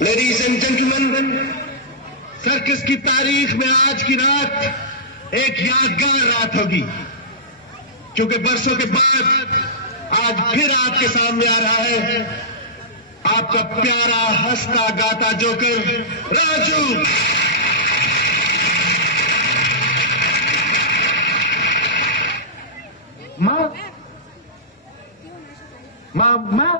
Ladies and gentleman, circus की तारीख में आज की रात एक यादगार रात होगी, क्योंकि बरसों के बाद आज फिर आपके सामने आ रहा है आपका प्यारा हंसता गाता जोकर राजू। माँ माँ माँ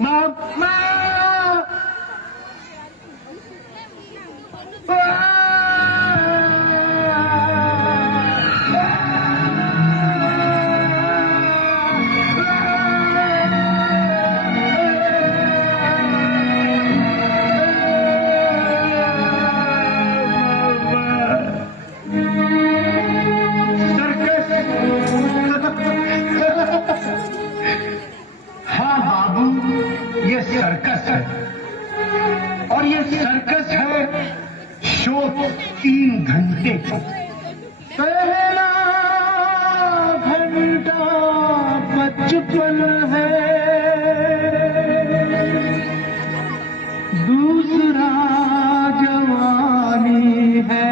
माँ माँ सर्कस है और ये सर्कस है शो 3 घंटे का। पहला घंटा बचपन है, दूसरा जवानी है,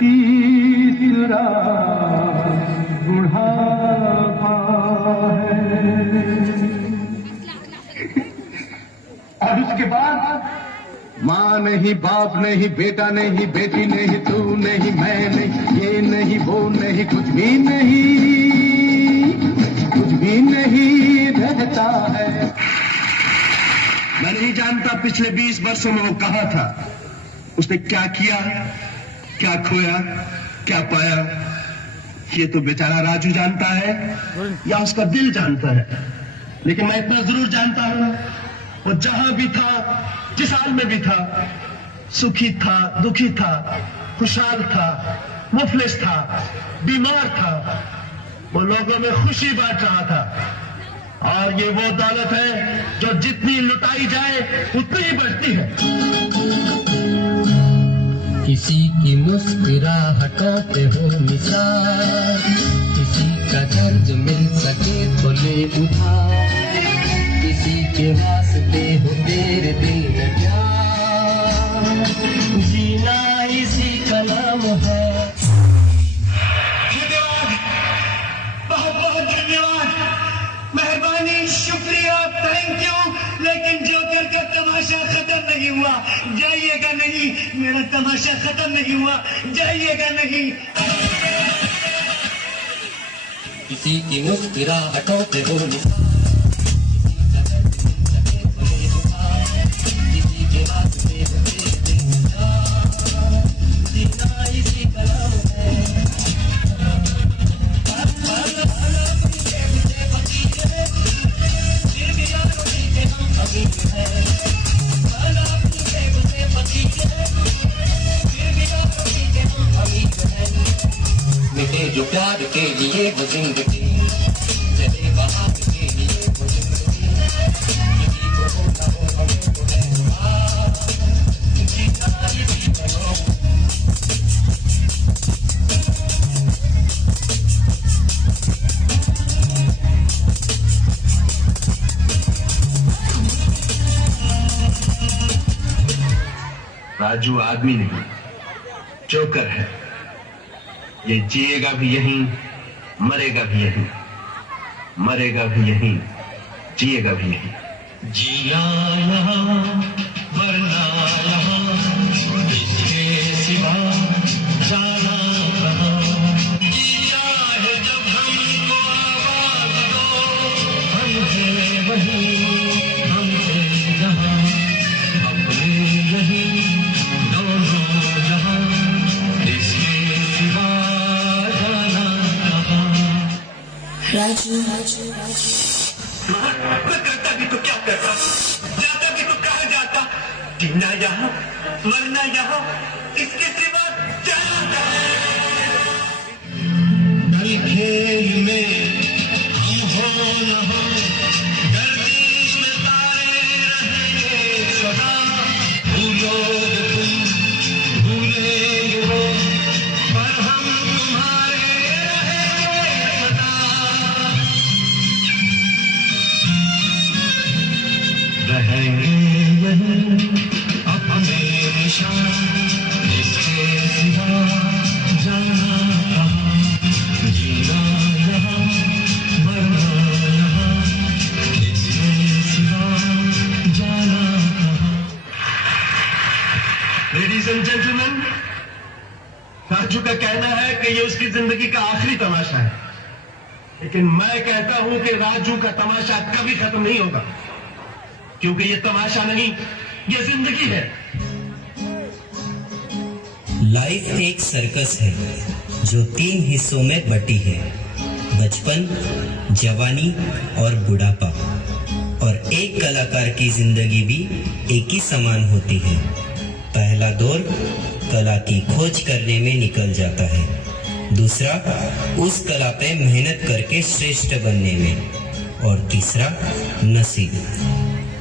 तीसरा बुढ़ापा है और उसके बाद माँ नहीं, बाप नहीं, बेटा नहीं, बेटी नहीं, तू नहीं, मैं नहीं, ये नहीं, वो नहीं, कुछ भी नहीं रहता है। मैं नहीं जानता पिछले 20 वर्षों में वो कहाँ था, उसने क्या किया, क्या खोया, क्या पाया, ये तो बेचारा राजू जानता है या उसका दिल जानता है। लेकिन मैं इतना जरूर जानता हूं, वो जहां भी था, जिस हाल में भी था, सुखी था, दुखी था, खुशहाल था, मुफलिस था, बीमार था, वो लोगों में खुशी बांट रहा था। और ये वो दौलत है जो जितनी लुटाई जाए उतनी ही बढ़ती है। किसी की मुस्कुराहटों पे हो निशान, किसी का दर्द मिल सके तो ले उठा, किसी के वास्ते हो तेरे दिन प्यार, जीना इसी का नाम है। धन्यवाद, बहुत बहुत धन्यवाद, मेहरबानी, शुक्रिया, थैंक यू। लेकिन जोकर का तमाशा खत्म नहीं हुआ, जाइएगा नहीं, मेरा तमाशा खत्म नहीं हुआ, जाइएगा नहीं। किसी की मुस्कुराहटों पे हो निशान, जो प्यार के लिए वो जिंदगी चले बहार के लिए वो जिंदगी, किसी को होता हो हमें तो है जीना इसी बनो। राजू आदमी नहीं, जोकर है। ये जिएगा भी यहीं, मरेगा भी यहीं, मरेगा भी यहीं, जिएगा भी यहीं। जिया यहाँ मरना यहाँ, इसके सिवा जाना कहाँ, जिया है जब हमको आवाज दो, हम थे वहीं, हम थे जहाँ, अपने यहीं दोनों जहाँ, इसके सिवा राजू मैं करता भी तो क्या करता, जाता भी तो कहाँ जाता, जीना यहाँ, मरना यहाँ, इसके सिवा जाना। खेल में हम हो न हो, गर्दिश में तारे रहेंगे सदा, भूलोगे तुम, भूलेंगे वो, पर हम तुम्हारे रहेंगे सदा। लेकिन मैं कहता हूं कि राजू का तमाशा कभी खत्म नहीं होगा, क्योंकि ये तमाशा नहीं, ये जिंदगी है। लाइफ एक सर्कस है जो 3 हिस्सों में बटी है, बचपन, जवानी और बुढ़ापा। और एक कलाकार की जिंदगी भी एक ही समान होती है। पहला दौर कला की खोज करने में निकल जाता है, दूसरा उस कला पे मेहनत करके श्रेष्ठ बनने में, और तीसरा नसीब।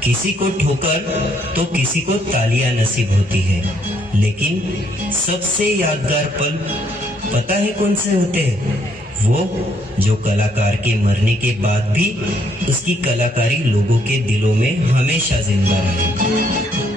किसी को ठोकर तो किसी को तालियां नसीब होती है, लेकिन सबसे यादगार पल पता है कौन से होते हैं? वो जो कलाकार के मरने के बाद भी उसकी कलाकारी लोगों के दिलों में हमेशा जिंदा रहे।